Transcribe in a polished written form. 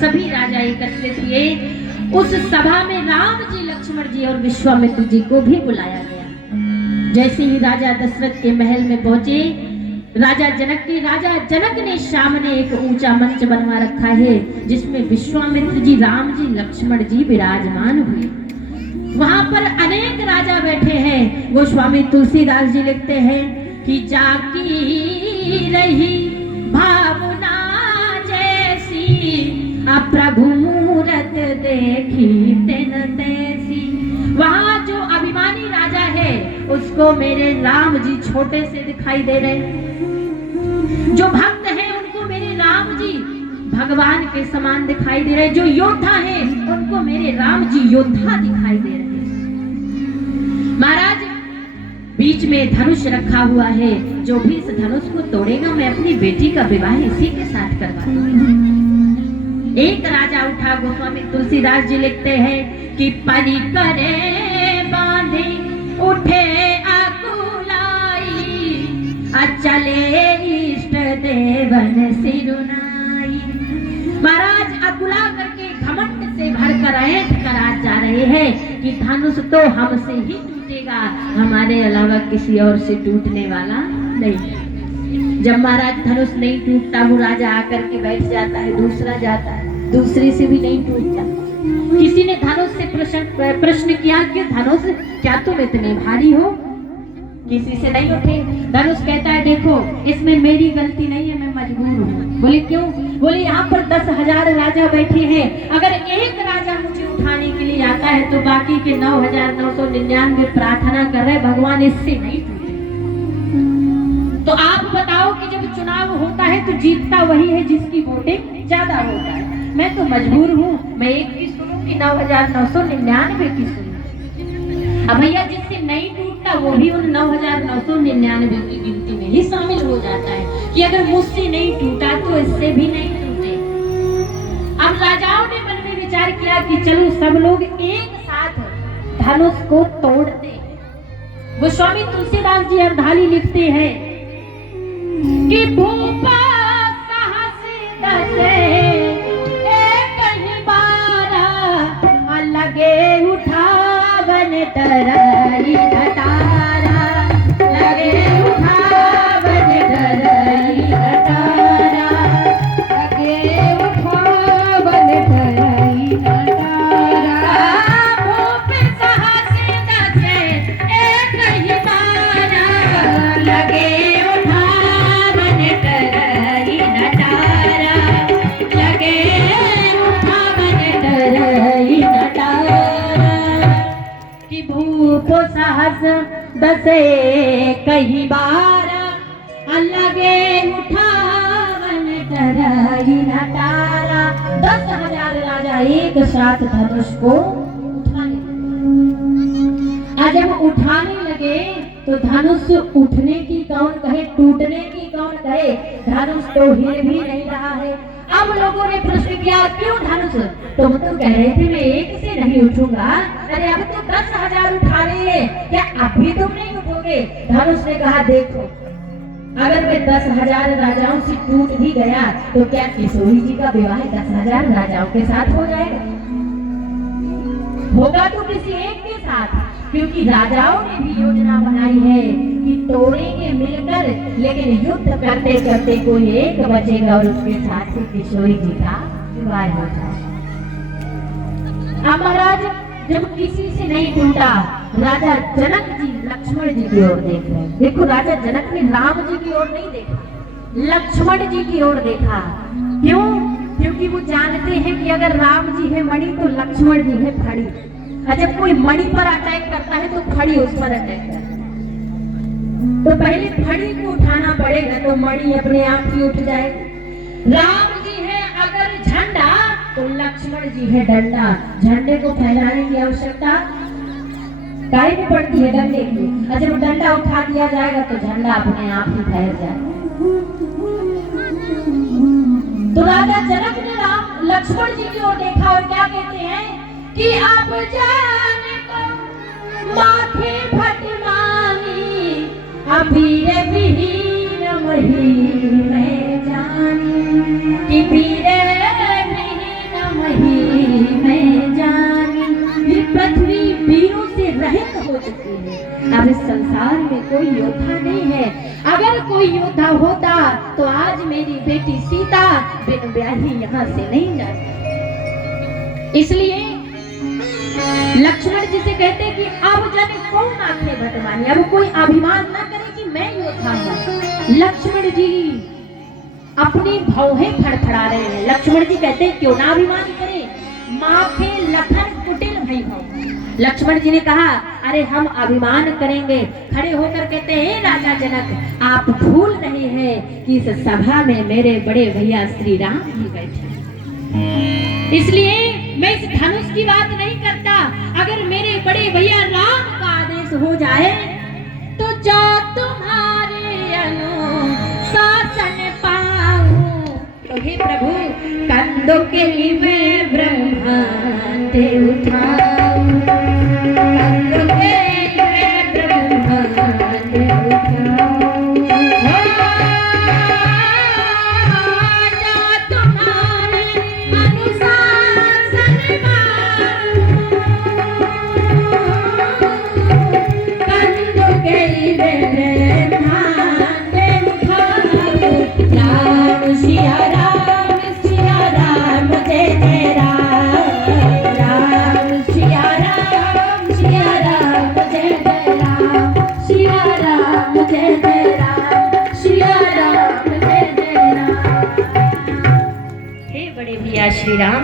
सभी राजा एकत्रित हुए। उस सभा में राम जी, लक्ष्मण जी और विश्वामित्र जी को भी बुलाया गया। जैसे ही राजा दशरथ के महल में पहुंचे, राजा जनक ने सामने एक ऊंचा मंच बनवा रखा है, जिसमें विश्वामित्र जी, राम जी, लक्ष्मण जी विराजमान हुए। वहां पर अनेक राजा बैठे हैं। गोस्वामी तुलसीदास जी लिखते हैं कि जाकी रही भावना जैसी, प्रभु मूरत देखी तिन तैसी। वहां जो अभिमानी राजा है, उसको मेरे राम जी छोटे से दिखाई दे रहे हैं। जो भक्त हैं, उनको मेरे राम जी भगवान के समान दिखाई दे रहे हैं। जो योद्धा हैं, उनको मेरे राम जी योद्धा दिखाई दे रहे हैं। महाराज, बीच में धनुष रखा हुआ है। जो भी इस धनुष को तोड़ेगा, मैं अपनी बेटी का विवाह इसी के साथ करवा दूंगा। एक राजा उठा। गोस्वामी तुलसीदास जी लिखते हैं कि परी करे बांधे उठे अकुलाई, चले इष्ट देवन सिरुनाई। महाराज अकुला करके घमंड से भरकर ऐंठ कर आज जा रहे हैं कि धनुष तो हमसे ही टूटेगा, हमारे अलावा किसी और से टूटने वाला नहीं। जब महाराज धनुष नहीं टूटता, वो राजा आकर के बैठ जाता है, दूसरा जाता है, दूसरे से भी नहीं टूटता। किसी ने धनुष से प्रश्न किया कि धनुष, क्या तुम इतने भारी हो? किसी से नहीं उठे। धनुष कहता है, देखो इसमें मेरी गलती नहीं है, मैं मजबूर हूँ। बोले क्यों? बोले यहाँ पर 10,000 राजा बैठे हैं, अगर एक राजा मुझे उठाने के लिए आता है तो बाकी के 9,999 प्रार्थना कर रहे, भगवान इससे नहीं टूटे। तो आप बताओ कि जब चुनाव होता है तो जीतता वही है जिसकी वोटिंग ज्यादा होता है। मैं तो मजबूर हूँ, मैं एक की सुनूं कि 9,999 की सुनूं। अब भैया जिससे नहीं टूटता वो भी उन 9,999 की गिनती में ही शामिल हो जाता है कि अगर मुझसे नहीं टूटा तो इससे भी नहीं टूटे। अब राजाओं ने मन में विचार किया कि चलो सब लोग एक साथ धनुष को तोड़ दें। गोस्वामी तुलसीदास जी अर्धाली लिखते हैं कि भूपा साहस दसे एक ही बारा, लगे उठावन तरई घटारा, लगे उठावन तरई घटारा, लगे उठावन तरई घटारा। भूप साहस दसे एक ही बारा, लगे साहस दसे कहीं बारा, लगे उठावन तरई घटारा। 10,000 राजा एक साथ धनुष को उठाने। जब उठाने लगे तो धनुष उठने की कौन कहे, टूटने की कौन कहे? धनुष तो हिल भी नहीं रहा है। अब लोगों ने प्रश्न किया, क्यों धनुष? तुम तो कह रहे थे मैं एक से नहीं उठूंगा, अरे अब तो 10,000 उठा रहे हैं, क्या अब भी तुम नहीं उठोगे? धनुष ने कहा, देखो अगर मैं 10,000 राजाओं से टूट भी गया तो क्या किशोरी जी का विवाह 10,000 राजाओं के साथ हो जाएगा? होगा तो किसी एक के साथ, क्योंकि राजाओं ने भी योजना बनाई है कि तोड़ेंगे मिलकर, लेकिन युद्ध करते करते कोई एक बचेगा और उसके साथ ही किशोरी जी का विवाह हो जाएगा। महाराज जब किसी से नहीं टूटा, राजा जनक जी लक्ष्मण जी की ओर देख रहे हैं। देखो राजा जनक ने राम जी की ओर नहीं देखा, लक्ष्मण जी की ओर देखा। क्यों? क्योंकि वो जानते हैं कि अगर राम जी है मणि तो लक्ष्मण जी है फड़ी। जब कोई मणि पर अटैक करता है तो फड़ी उस पर अटैक करता है, तो पहले फड़ी को उठाना पड़ेगा तो मणि अपने आप ही उठ जाएगी। राम जी है अगर झंडा तो लक्ष्मण जी है डंडा। झंडे को फैलाने की आवश्यकता काहे को पड़ती है? डंडे की। जब डंडा उठा दिया जाएगा तो झंडा अपने आप ही फैल जाएगा। तो राजा जनक ने राम लक्ष्मण जी की ओर देखा और क्या कहते हैं कि आप जाने को माथे फटमानी, अबीर विहीन मही में जानी, कि बीर विहीन दरबार में कोई योद्धा नहीं है। अगर कोई योद्धा होता तो आज मेरी बेटी सीता बिन ब्याही यहाँ से नहीं जाती। इसलिए लक्ष्मण जी से कहते कि अब जब कौन आंखें भटवानी, अब कोई अभिमान न करे कि मैं योद्धा हूँ। लक्ष्मण जी अपनी भौहें फड़फड़ा रहे हैं। लक्ष्मण जी कहते हैं क्यों ना अभिमान करे, माथे लखन कुटिल भई भौ। लक्ष्मण जी ने कहा अरे हम अभिमान करेंगे। खड़े होकर कहते हैं राजा जनक, आप भूल रहे हैं कि इस सभा में मेरे बड़े भैया श्री राम जी बैठे, इसलिए मैं इस धनुष की बात नहीं करता। अगर मेरे बड़े भैया राम का आदेश हो जाए तो जो तुम्हारे अनुशासन पाऊं, तो हे प्रभु कंधों के लिए मैं ब्रह्मांड उठाऊं, कंधों के लिए मैं ब्रह्मांड उठाऊं। श्री राम।